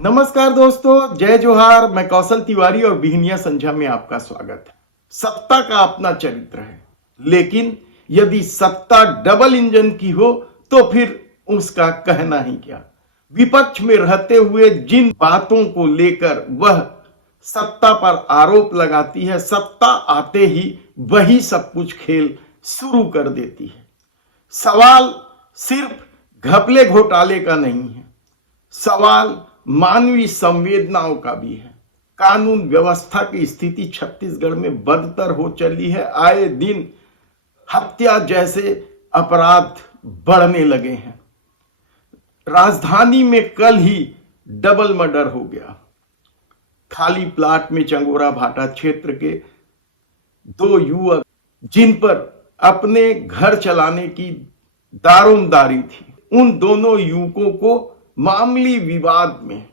नमस्कार दोस्तों, जय जोहार। मैं कौशल तिवारी और बिहनिया संझा में आपका स्वागत है। सत्ता का अपना चरित्र है, लेकिन यदि सत्ता डबल इंजन की हो तो फिर उसका कहना ही क्या। विपक्ष में रहते हुए जिन बातों को लेकर वह सत्ता पर आरोप लगाती है, सत्ता आते ही वही सब कुछ खेल शुरू कर देती है। सवाल सिर्फ घपले घोटाले का नहीं है, सवाल मानवीय संवेदनाओं का भी है। कानून व्यवस्था की स्थिति छत्तीसगढ़ में बदतर हो चली है। आए दिन हत्या जैसे अपराध बढ़ने लगे हैं। राजधानी में कल ही डबल मर्डर हो गया। खाली प्लाट में चंगोरा भाटा क्षेत्र के दो युवक, जिन पर अपने घर चलाने की दारोमदारी थी, उन दोनों युवकों को मामूली विवाद में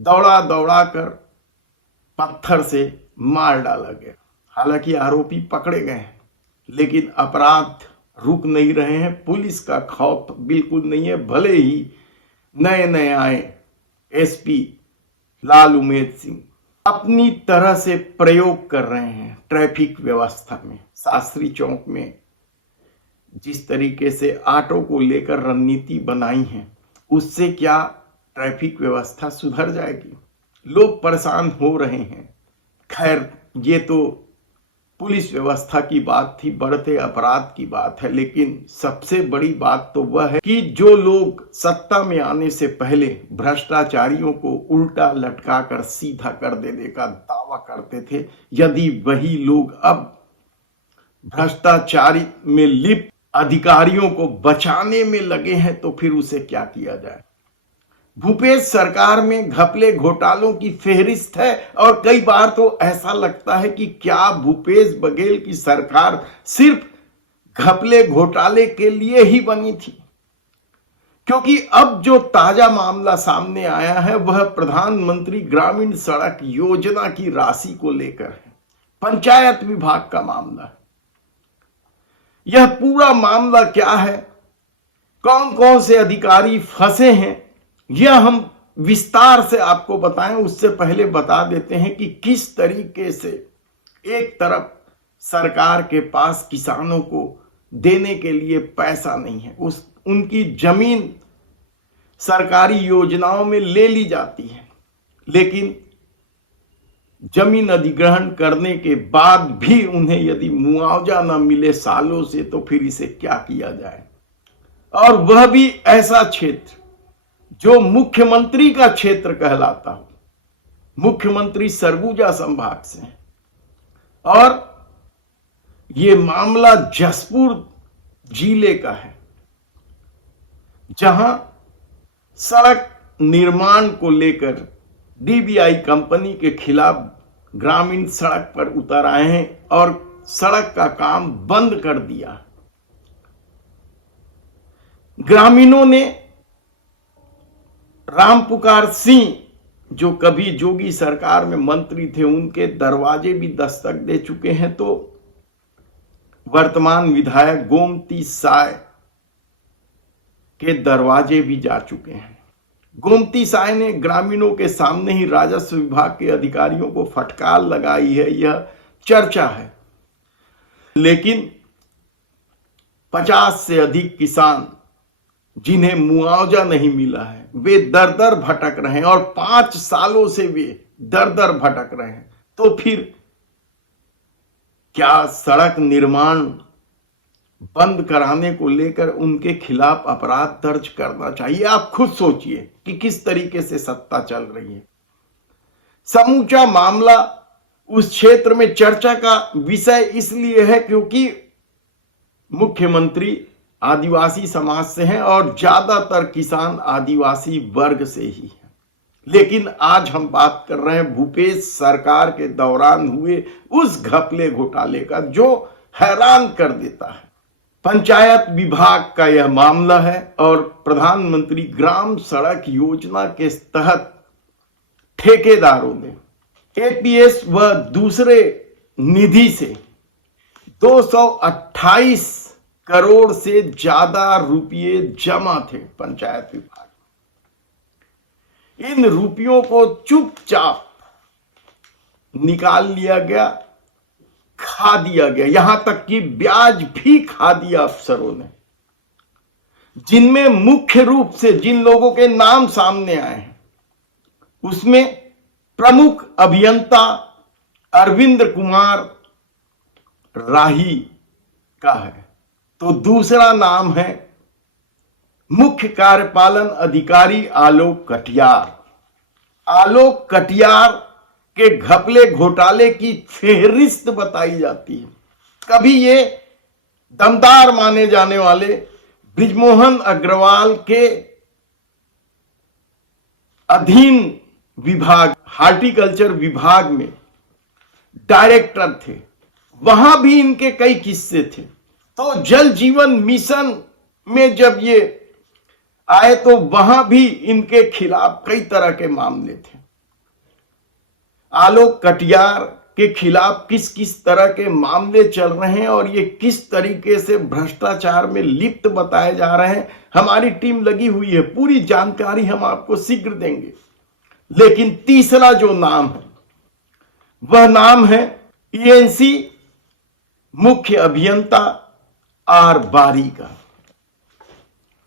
दौड़ा दौड़ा कर पत्थर से मार डाला गया। हालांकि आरोपी पकड़े गए हैं, लेकिन अपराध रुक नहीं रहे हैं। पुलिस का खौफ बिल्कुल नहीं है। भले ही नए नए आए एसपी लाल उमेद सिंह अपनी तरह से प्रयोग कर रहे हैं ट्रैफिक व्यवस्था में। शास्त्री चौक में जिस तरीके से ऑटो को लेकर रणनीति बनाई है, उससे क्या ट्रैफिक व्यवस्था सुधर जाएगी? लोग परेशान हो रहे हैं। खैर, ये तो पुलिस व्यवस्था की बात थी, बढ़ते अपराध की बात है। लेकिन सबसे बड़ी बात तो वह है कि जो लोग सत्ता में आने से पहले भ्रष्टाचारियों को उल्टा लटका कर सीधा कर देने का दावा करते थे, यदि वही लोग अब भ्रष्टाचारी में लिप्त अधिकारियों को बचाने में लगे हैं, तो फिर उसे क्या किया जाए। भूपेश सरकार में घपले घोटालों की फेहरिस्त है, और कई बार तो ऐसा लगता है कि क्या भूपेश बघेल की सरकार सिर्फ घपले घोटाले के लिए ही बनी थी। क्योंकि अब जो ताजा मामला सामने आया है वह प्रधानमंत्री ग्रामीण सड़क योजना की राशि को लेकर है। पंचायत विभाग का मामला है। यह पूरा मामला क्या है, कौन कौन से अधिकारी फंसे हैं, यह हम विस्तार से आपको बताएं। उससे पहले बता देते हैं कि किस तरीके से एक तरफ सरकार के पास किसानों को देने के लिए पैसा नहीं है, उनकी जमीन सरकारी योजनाओं में ले ली जाती है, लेकिन जमीन अधिग्रहण करने के बाद भी उन्हें यदि मुआवजा न मिले सालों से, तो फिर इसे क्या किया जाए। और वह भी ऐसा क्षेत्र जो मुख्यमंत्री का क्षेत्र कहलाता हो। मुख्यमंत्री सरगुजा संभाग से है, और यह मामला जसपुर जिले का है, जहां सड़क निर्माण को लेकर डीबीआई कंपनी के खिलाफ ग्रामीण सड़क पर उतर आए हैं और सड़क का काम बंद कर दिया। ग्रामीणों ने रामपुकार सिंह, जो कभी जोगी सरकार में मंत्री थे, उनके दरवाजे भी दस्तक दे चुके हैं, तो वर्तमान विधायक गोमती साय के दरवाजे भी जा चुके हैं। गोमती साय ने ग्रामीणों के सामने ही राजस्व विभाग के अधिकारियों को फटकार लगाई है, यह चर्चा है। लेकिन 50 से अधिक किसान जिन्हें मुआवजा नहीं मिला है, वे दर दर भटक रहे हैं, और 5 सालों से वे दर दर भटक रहे हैं। तो फिर क्या सड़क निर्माण बंद कराने को लेकर उनके खिलाफ अपराध दर्ज करना चाहिए? आप खुद सोचिए कि किस तरीके से सत्ता चल रही है। समूचा मामला उस क्षेत्र में चर्चा का विषय इसलिए है क्योंकि मुख्यमंत्री आदिवासी समाज से हैं और ज्यादातर किसान आदिवासी वर्ग से ही हैं। लेकिन आज हम बात कर रहे हैं भूपेश सरकार के दौरान हुए उस घपले घोटाले का, जो हैरान कर देता है। पंचायत विभाग का यह मामला है, और प्रधानमंत्री ग्राम सड़क योजना के तहत ठेकेदारों ने एपीएस व दूसरे निधि से 228 करोड़ से ज्यादा रुपये जमा थे पंचायत विभाग। इन रुपयों को चुपचाप निकाल लिया गया, खा दिया गया, यहां तक कि ब्याज भी खा दिया अफसरों ने, जिनमें मुख्य रूप से जिन लोगों के नाम सामने आए हैं उसमें प्रमुख अभियंता अरविंद कुमार राही का है, तो दूसरा नाम है मुख्य कार्यपालन अधिकारी आलोक कटियार। आलोक कटियार के घपले घोटाले की फेहरिस्त बताई जाती है। कभी ये दमदार माने जाने वाले बृजमोहन अग्रवाल के अधीन विभाग हार्टिकल्चर विभाग में डायरेक्टर थे, वहां भी इनके कई किस्से थे। तो जल जीवन मिशन में जब ये आए तो वहां भी इनके खिलाफ कई तरह के मामले थे। आलोक कटियार के खिलाफ किस किस तरह के मामले चल रहे हैं और ये किस तरीके से भ्रष्टाचार में लिप्त बताए जा रहे हैं, हमारी टीम लगी हुई है, पूरी जानकारी हम आपको शीघ्र देंगे। लेकिन तीसरा जो नाम है वह नाम है ईएनसी मुख्य अभियंता आर बारी का,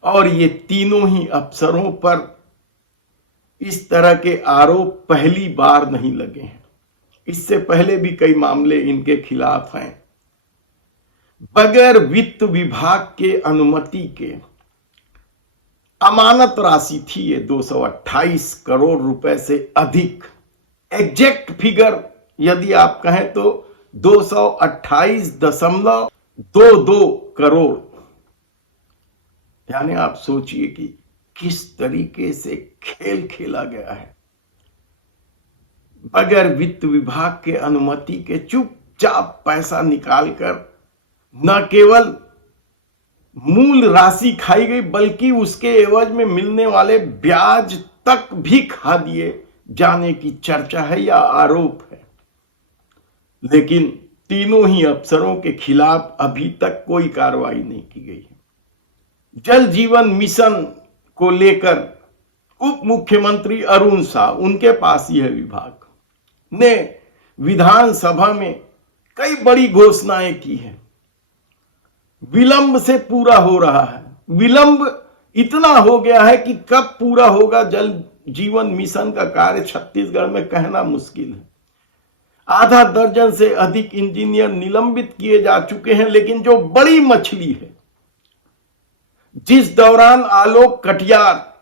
और ये तीनों ही अफसरों पर इस तरह के आरोप पहली बार नहीं लगे हैं, इससे पहले भी कई मामले इनके खिलाफ हैं। बगैर वित्त विभाग के अनुमति के अमानत राशि थी ये 228 करोड़ रुपए से अधिक। एग्जैक्ट फिगर यदि आप कहें तो 228.22 करोड़। यानी आप सोचिए कि किस तरीके से खेल खेला गया है। बगैर वित्त विभाग के अनुमति के चुपचाप पैसा निकालकर न केवल मूल राशि खाई गई बल्कि उसके एवज में मिलने वाले ब्याज तक भी खा दिए जाने की चर्चा है या आरोप है। लेकिन तीनों ही अफसरों के खिलाफ अभी तक कोई कार्रवाई नहीं की गई है। जल जीवन मिशन को लेकर उप मुख्यमंत्री अरुण साह, उनके पास ही है विभाग, ने विधानसभा में कई बड़ी घोषणाएं की हैं। विलंब से पूरा हो रहा है, विलंब इतना हो गया है कि कब पूरा होगा जल जीवन मिशन का कार्य छत्तीसगढ़ में कहना मुश्किल है। आधा दर्जन से अधिक इंजीनियर निलंबित किए जा चुके हैं। लेकिन जो बड़ी मछली है, जिस दौरान आलोक कटियार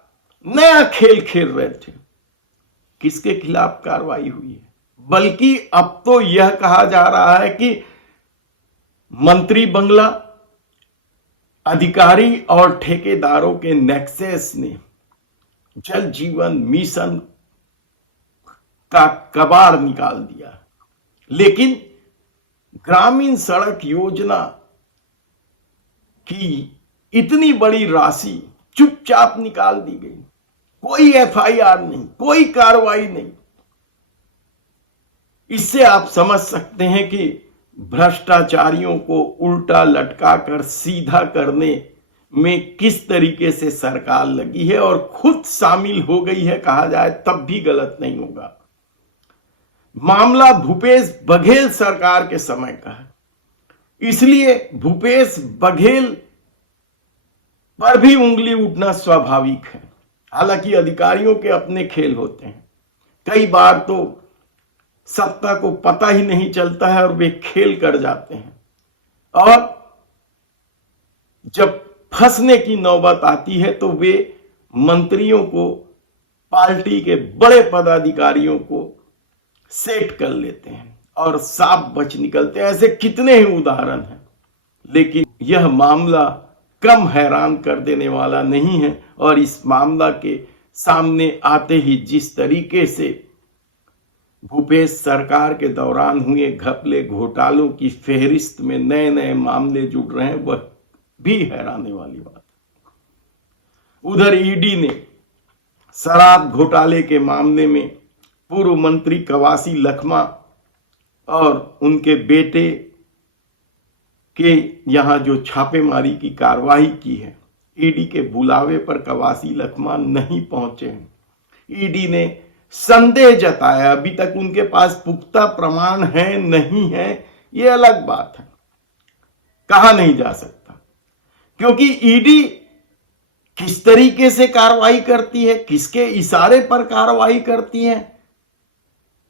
नया खेल खेल रहे थे, किसके खिलाफ कार्रवाई हुई है? बल्कि अब तो यह कहा जा रहा है कि मंत्री बंगला, अधिकारी और ठेकेदारों के नेक्सस ने जल जीवन मिशन का कबाड़ निकाल दिया। लेकिन ग्रामीण सड़क योजना की इतनी बड़ी राशि चुपचाप निकाल दी गई, कोई एफआईआर नहीं, कोई कार्रवाई नहीं। इससे आप समझ सकते हैं कि भ्रष्टाचारियों को उल्टा लटकाकर सीधा करने में किस तरीके से सरकार लगी है और खुद शामिल हो गई है, कहा जाए तब भी गलत नहीं होगा। मामला भूपेश बघेल सरकार के समय का है, इसलिए भूपेश बघेल पर भी उंगली उठना स्वाभाविक है। हालांकि अधिकारियों के अपने खेल होते हैं, कई बार तो सत्ता को पता ही नहीं चलता है और वे खेल कर जाते हैं, और जब फंसने की नौबत आती है तो वे मंत्रियों को, पार्टी के बड़े पदाधिकारियों को सेट कर लेते हैं और साफ बच निकलते हैं। ऐसे कितने ही उदाहरण हैं। लेकिन यह मामला कम हैरान कर देने वाला नहीं है, और इस मामला के सामने आते ही जिस तरीके से भूपेश सरकार के दौरान हुए घपले घोटालों की फेहरिस्त में नए नए मामले जुड़ रहे हैं, वह भी हैरानी वाली बात है। उधर ईडी ने शराब घोटाले के मामले में पूर्व मंत्री कवासी लखमा और उनके बेटे के यहां जो छापेमारी की कार्रवाई की है, ईडी के बुलावे पर कवासी लखमा नहीं पहुंचे हैं। ईडी ने संदेह जताया। अभी तक उनके पास पुख्ता प्रमाण है नहीं है, ये अलग बात है, कहा नहीं जा सकता, क्योंकि ईडी किस तरीके से कार्रवाई करती है, किसके इशारे पर कार्रवाई करती है,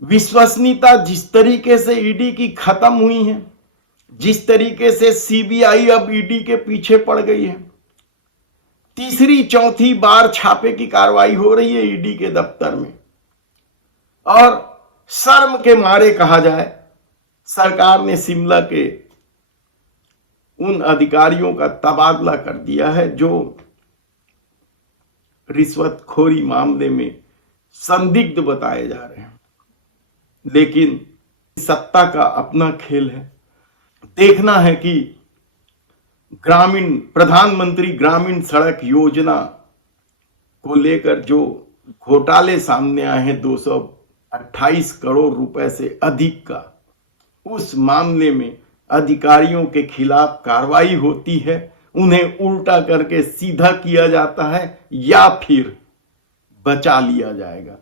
विश्वसनीयता जिस तरीके से ईडी की खत्म हुई है, जिस तरीके से सीबीआई अब ईडी के पीछे पड़ गई है, तीसरी चौथी बार छापे की कार्रवाई हो रही है ईडी के दफ्तर में, और शर्म के मारे कहा जाए सरकार ने शिमला के उन अधिकारियों का तबादला कर दिया है जो रिश्वतखोरी मामले में संदिग्ध बताए जा रहे हैं। लेकिन सत्ता का अपना खेल है। देखना है कि प्रधानमंत्री ग्रामीण सड़क योजना को लेकर जो घोटाले सामने आए हैं 228 करोड़ रुपए से अधिक का, उस मामले में अधिकारियों के खिलाफ कार्रवाई होती है, उन्हें उल्टा करके सीधा किया जाता है या फिर बचा लिया जाएगा।